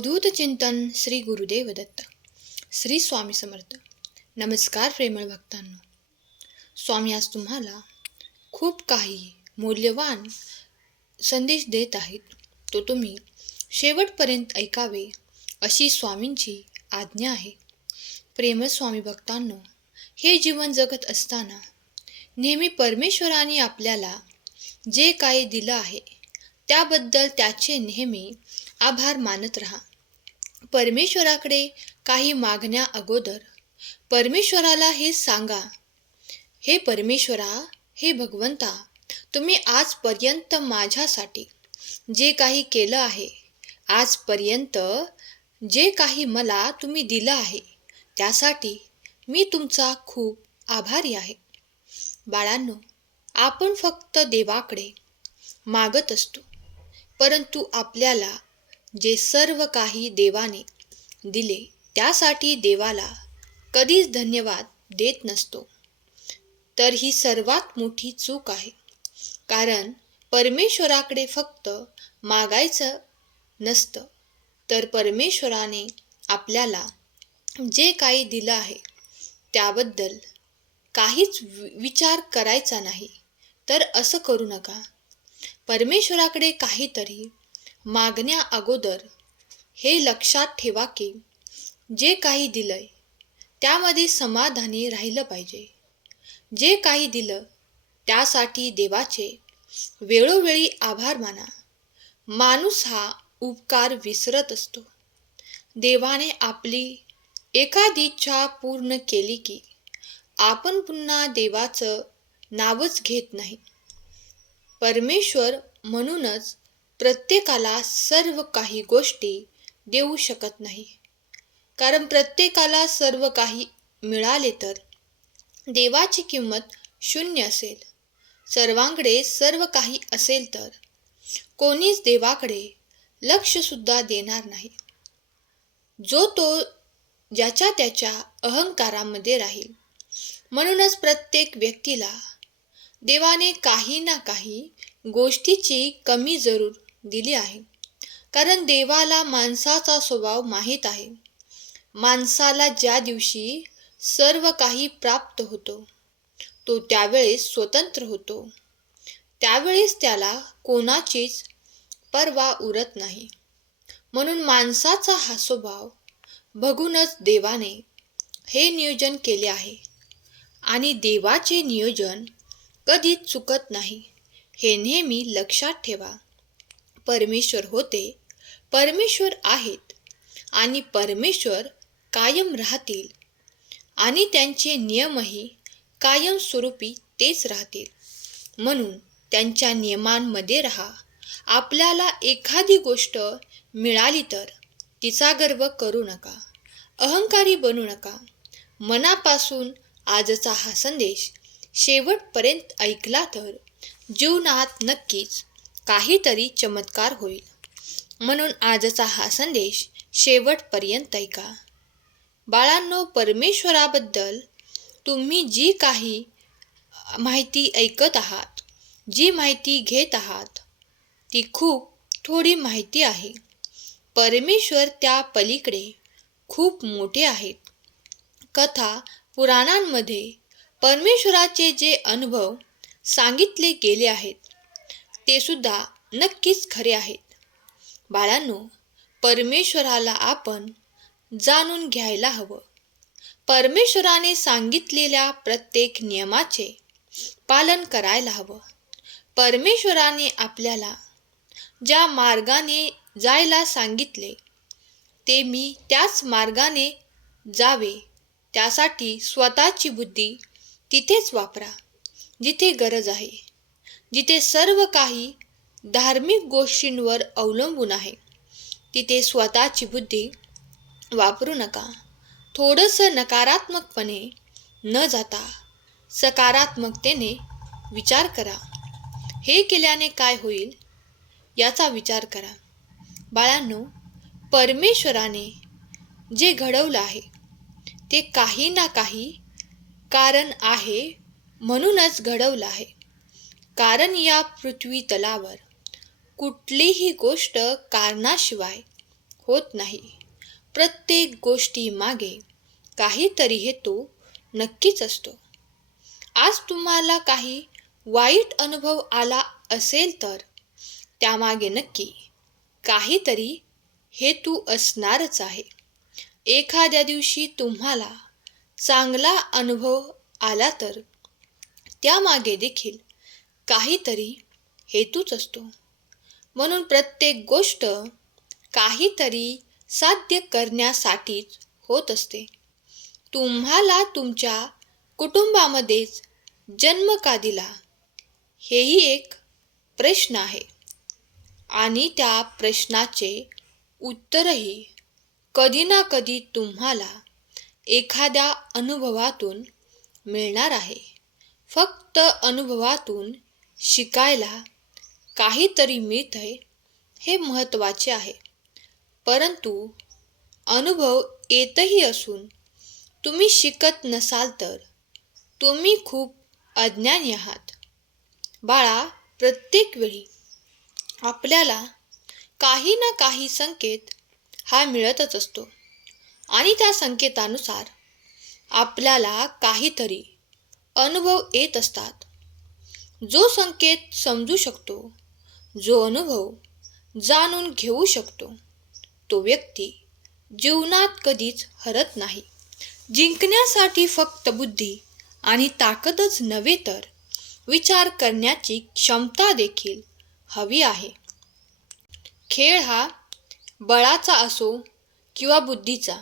अवधूत चिंतन श्री गुरुदेव दत्त. श्री स्वामी समर्थ. नमस्कार प्रेमळ भक्तांनो. स्वामी आज तुम्हाला खूप काही मौल्यवान संदेश देत आहेत. तो तुम्ही शेवटपर्यंत ऐकावे अशी स्वामींची आज्ञा आहे. प्रेमळ स्वामी भक्तांनो, हे जीवन जगत असताना नेहमी परमेश्वराने आपल्याला जे काही दिलं आहे त्याबद्दल त्याचे नेहमी आभार मानत राहा. परमेश्वराकडे काही मागण्या अगोदर परमेश्वराला हे सांगा, हे परमेश्वरा, हे भगवंता, तुम्ही आजपर्यंत माझ्यासाठी जे काही केलं आहे, आजपर्यंत जे काही मला तुम्ही दिलं आहे त्यासाठी मी तुमचा खूप आभारी आहे. बाळांनो, आपण फक्त देवाकडे मागत असतो, परंतु आपल्याला जे सर्व काही देवाने दिले त्यासाठी देवाला कधीच धन्यवाद देत नसतो. तर ही सर्वात मोठी चूक आहे. कारण परमेश्वराकडे फक्त मागायचं नसतं, तर परमेश्वराने आपल्याला जे काही दिलं आहे त्याबद्दल काहीच विचार करायचा नाही. तर असं करू नका. परमेश्वराकडे काहीतरी मागण्या अगोदर हे लक्षात ठेवा की जे काही दिलंय त्यामध्ये समाधानी राहिलं पाहिजे. जे काही दिलं त्यासाठी देवाचे वेळोवेळी आभार माना. माणूस हा उपकार विसरत असतो. देवाने आपली एखादी इच्छा पूर्ण केली की आपण पुन्हा देवाचं नावच घेत नाही. परमेश्वर म्हणूनच प्रत्येकाला सर्व काही गोष्टी देऊ शकत नाही. कारण प्रत्येकाला सर्व काही मिळाले तर देवाची किंमत शून्य असेल. सर्वांकडे सर्व काही असेल तर कोणीच देवाकडे लक्षसुद्धा देणार नाही. जो तो ज्याच्या त्याच्या अहंकारामध्ये राहील. म्हणूनच प्रत्येक व्यक्तीला देवाने काही ना काही गोष्टीची कमी जरूर दिली आहे. कारण देवाला माणसाचा स्वभाव माहीत आहे. माणसाला ज्या दिवशी सर्व काही प्राप्त होतो तो त्यावेळेस स्वतंत्र होतो. त्यावेळेस त्याला कोणाचीच पर्वा उरत नाही. म्हणून माणसाचा हा स्वभाव बघूनच देवाने हे नियोजन केले आहे. आणि देवाचे नियोजन कधीच चुकत नाही, हे नेहमी लक्षात ठेवा. परमेश्वर होते, परमेश्वर आहेत आणि परमेश्वर कायम राहतील आणि त्यांचे नियमही कायमस्वरूपी तेच राहतील. म्हणून त्यांच्या नियमांमध्ये राहा. आपल्याला एखादी गोष्ट मिळाली तर तिचा गर्व करू नका, अहंकारी बनू नका. मनापासून आजचा हा संदेश शेवटपर्यंत ऐकला तर जीवनात नक्कीच काहीतरी चमत्कार होईल. म्हणून आजचा हा संदेश शेवटपर्यंत ऐका. बाळांनो, परमेश्वराबद्दल तुम्ही जी काही माहिती ऐकत आहात, जी माहिती घेत आहात, ती खूप थोडी माहिती आहे. परमेश्वर त्या पलीकडे खूप मोठे आहेत. कथा पुराणांमध्ये परमेश्वराचे जे अनुभव सांगितले गेले आहेत ते सुद्धा नक्कीच खरे आहेत. बाळांनो, परमेश्वराला आपण जाणून घ्यायला हवं. परमेश्वराने सांगितलेल्या प्रत्येक नियमाचे पालन करायला हवं. परमेश्वराने आपल्याला ज्या मार्गाने जायला सांगितले ते मी त्याच मार्गाने जावे त्यासाठी स्वतःची बुद्धी तिथेच वापरा जिथे गरज आहे. जिथे सर्व काही धार्मिक गोष्टींवर अवलंबून आहे तिथे स्वतःची बुद्धी वापरू नका. थोडंसं नकारात्मकपणे न जाता सकारात्मकतेने विचार करा. हे केल्याने काय होईल याचा विचार करा. बाळांनो, परमेश्वराने जे घडवलं आहे ते काही ना काही कारण आहे म्हणूनच घडवलं आहे. कारण या पृथ्वी तलावर कुठलीही गोष्ट कारणाशिवाय होत नाही. प्रत्येक गोष्टी मागे काहीतरी हेतू नक्कीच असतो. आज तुम्हाला काही वाईट अनुभव आला असेल तर त्यामागे नक्की काहीतरी हेतू असणारच आहे. एखाद्या दिवशी तुम्हाला चांगला अनुभव आला तर त्यामागे देखील काहीतरी हेतूच असतो. म्हणून प्रत्येक गोष्ट काहीतरी साध्य करण्यासाठीच होत असते. तुम्हाला तुमच्या कुटुंबामध्येच जन्म का दिला, हेही एक प्रश्न आहे. आणि त्या प्रश्नाचे उत्तरही कधी ना कधी तुम्हाला एखाद्या अनुभवातून मिळणार आहे. फक्त अनुभवातून शिकायला काहीतरी मिळतंय हे महत्त्वाचे आहे. परंतु अनुभव येतही असून तुम्ही शिकत नसाल तर तुम्ही खूप अज्ञानी आहात. बाळा, प्रत्येक वेळी आपल्याला काही ना काही संकेत हा मिळतच असतो आणि त्या संकेतानुसार आपल्याला काहीतरी अनुभव येत असतात. जो संकेत समजू शकतो, जो अनुभव जाणून घेऊ शकतो, तो व्यक्ती जीवनात कधीच हरत नाही. जिंकण्यासाठी फक्त बुद्धी आणि ताकदच नव्हे तर विचार करण्याची क्षमता देखील हवी आहे. खेळ हा बळाचा असो किंवा बुद्धीचा,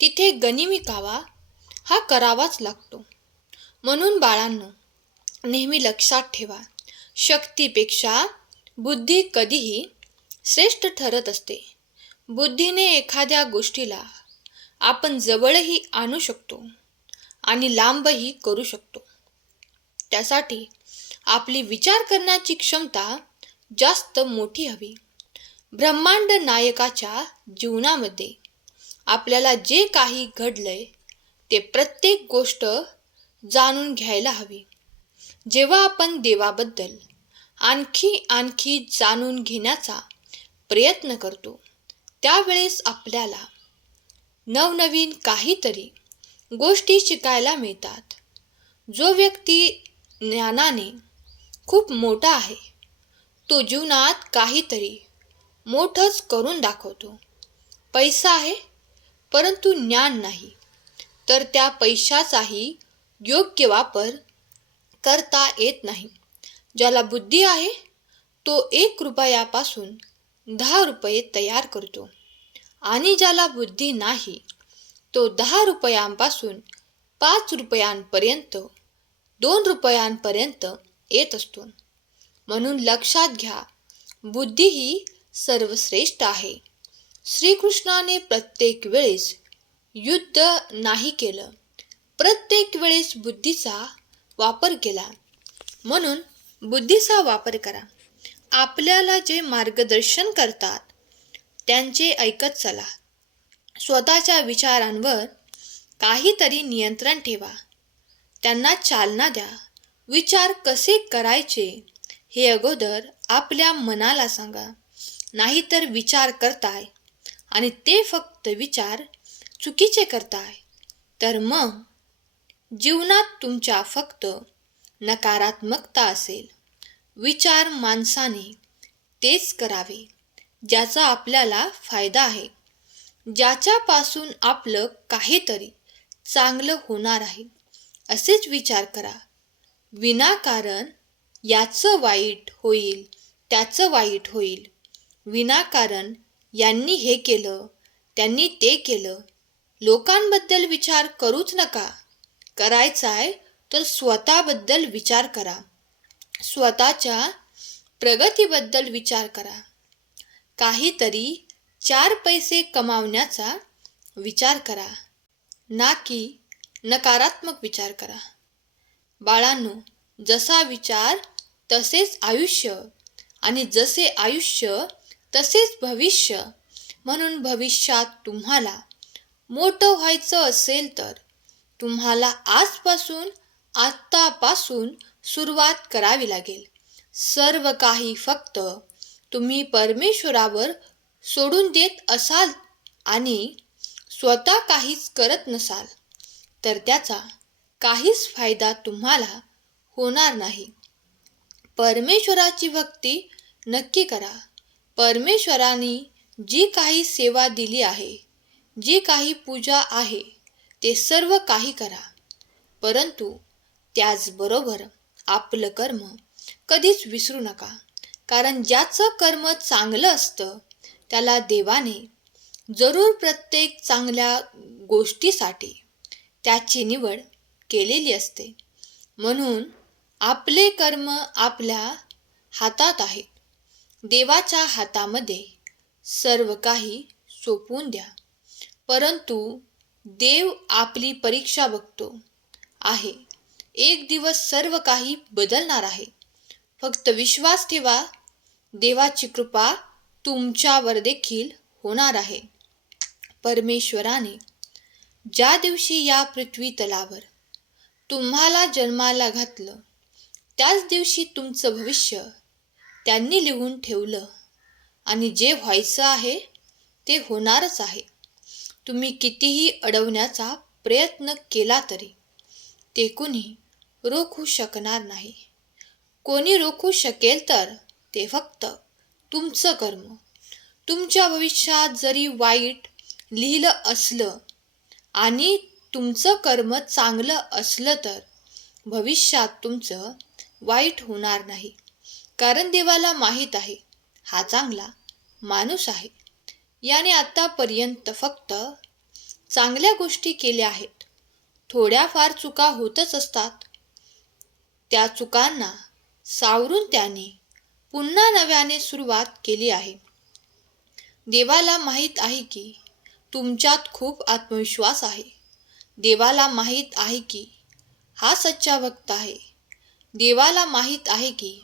तिथे गनिमिकावा हा करावाच लागतो. म्हणून बाळांनो, नेहमी लक्षात ठेवा, शक्तीपेक्षा बुद्धी कधीही श्रेष्ठ ठरत असते. बुद्धीने एखाद्या गोष्टीला आपण जवळही आणू शकतो आणि लांबही करू शकतो. त्यासाठी आपली विचार करण्याची क्षमता जास्त मोठी हवी. ब्रह्मांड नायकाच्या जीवनामध्ये आपल्याला जे काही घडलंय ते प्रत्येक गोष्ट जाणून घ्यायला हवी. जेव्हा आपण देवाबद्दल आणखी जाणून घेण्याचा प्रयत्न करतो त्यावेळेस आपल्याला नवनवीन काहीतरी गोष्टी शिकायला मिळतात. जो व्यक्ती ज्ञानाने खूप मोठा आहे तो जीवनात काहीतरी मोठंच करून दाखवतो. पैसा आहे परंतु ज्ञान नाही तर त्या पैशाचाही योग्य वापर करता येत नाही. ज्याला बुद्धी आहे तो 1 रुपयापासून 10 रुपये तयार करतो आणि ज्याला बुद्धी नाही तो 10 रुपयांपासून 5 रुपयांपर्यंत 2 रुपयांपर्यंत येत असतो. म्हणून लक्षात घ्या, बुद्धी ही सर्वश्रेष्ठ आहे. श्रीकृष्णाने प्रत्येक वेळेस युद्ध नाही केलं, प्रत्येक वेळेस बुद्धीचा वापर केला. म्हणून बुद्धीचा वापर करा. आपल्याला जे मार्गदर्शन करतात त्यांचे ऐकत चला. स्वतःच्या विचारांवर काहीतरी नियंत्रण ठेवा. त्यांना चालना द्या. विचार कसे करायचे हे अगोदर आपल्या मनाला सांगा. नाहीतर विचार करताय आणि ते फक्त विचार चुकीचे करताय तर मग जीवनात तुमच्या फक्त नकारात्मकता असेल. विचार माणसाने तेच करावे ज्याचा आपल्याला फायदा आहे, ज्याच्यापासून आपलं काहीतरी चांगलं होणार आहे असेच विचार करा. विनाकारण याचं वाईट होईल, त्याचं वाईट होईल, विनाकारण यांनी हे केलं, त्यांनी ते केलं, लोकांबद्दल विचार करूच नका. करायचाय तर स्वतःबद्दल विचार करा. स्वतःच्या प्रगतीबद्दल विचार करा. काहीतरी 4 पैसे कमावण्याचा विचार करा, ना की नकारात्मक विचार करा. बाळांनो, जसा विचार तसेच आयुष्य आणि जसे आयुष्य तसेच भविष्य. म्हणून भविष्यात तुम्हाला मोठं व्हायचं असेल तर तुम्हाला आत्तापासून सुरुवात करावी लागेल. सर्व काही फक्त तुम्ही परमेश्वरावर सोडून देत असाल आणि स्वतः काहीच करत नसाल तर त्याचा काहीच फायदा तुम्हाला होणार नाही. परमेश्वराची भक्ती नक्की करा. परमेश्वराने जी काही सेवा दिली आहे, जी काही पूजा आहे, ते सर्व काही करा. परंतु त्याचबरोबर आपलं कर्म कधीच विसरू नका. कारण ज्याचं कर्म चांगलं असतं त्याला देवाने जरूर प्रत्येक चांगल्या गोष्टीसाठी त्याची निवड केलेली असते. म्हणून आपले कर्म आपल्या हातात आहेत. देवाच्या हातामध्ये सर्व काही सोपवून द्या. परंतु देव आपली परीक्षा बघतो आहे. एक दिवस सर्व काही बदलणार आहे. फक्त विश्वास ठेवा. देवाची कृपा तुमच्यावर देखील होणार आहे. परमेश्वराने ज्या दिवशी या पृथ्वी तलावर तुम्हाला जन्माला घातलं त्याच दिवशी तुमचं भविष्य त्यांनी लिहून ठेवलं आणि जे व्हायचं आहे ते होणारच आहे. तुम्ही कितीही अडवण्याचा प्रयत्न केला तरी ते कुणी रोखू शकणार नाही. कोणी रोखू शकेल तर ते फक्त तुमचं कर्म. तुमच्या भविष्यात जरी वाईट लिहिलं असलं आणि तुमचं कर्म चांगलं असलं तर भविष्यात तुमचं वाईट होणार नाही. कारण देवाला माहीत आहे हा चांगला माणूस आहे. याने आतापर्यंत फक्त चांगल्या गोष्टी केल्या आहेत. थोड्याफार चुका होतच असतात. त्या चुकांना सावरून त्याने पुन्हा नव्याने सुरुवात केली आहे. देवाला माहीत आहे की तुमच्यात खूप आत्मविश्वास आहे. देवाला माहीत आहे की हा सच्चा भक्त आहे. देवाला माहीत आहे की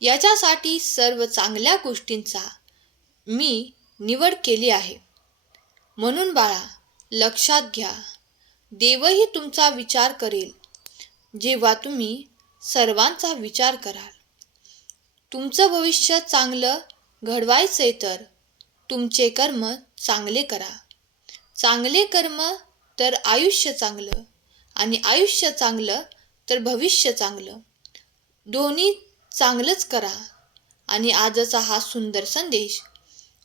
याच्यासाठी सर्व चांगल्या गोष्टींचा मी निवड केली आहे. म्हणून बाळा, लक्षात घ्या, देवही तुमचा विचार करेल जेव्हा तुम्ही सर्वांचा विचार कराल. तुमचं भविष्य चांगलं घडवायचंय तर तुमचे कर्म चांगले करा. चांगले कर्म तर आयुष्य चांगलं आणि आयुष्य चांगलं तर भविष्य चांगलं. दोन्ही चांगलंच करा. आणि आजचा हा सुंदर संदेश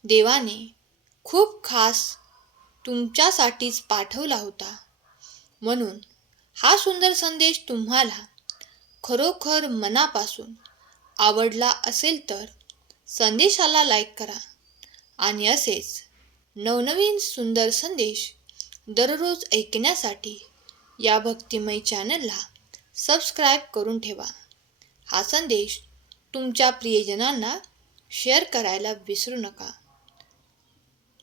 देवाने खूप खास तुमच्यासाठीच पाठवला होता. म्हणून हा सुंदर संदेश तुम्हाला खरोखर मनापासून आवडला असेल तर संदेशाला लाईक करा आणि असेच नवनवीन सुंदर संदेश दररोज ऐकण्यासाठी या भक्तिमय चॅनलला सबस्क्राईब करून ठेवा. हा संदेश तुमच्या प्रियजनांना शेअर करायला विसरू नका.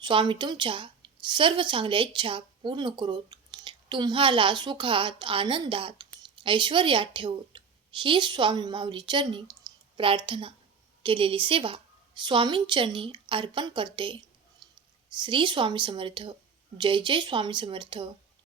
स्वामी तुमच्या सर्व चांगल्या इच्छा पूर्ण करोत. तुम्हाला सुखात, आनंदात, ऐश्वर्यात ठेवोत. ही स्वामी माऊली चरणी प्रार्थना. केलेली सेवा स्वामींचरणी अर्पण करते. श्री स्वामी समर्थ. जय जय स्वामी समर्थ.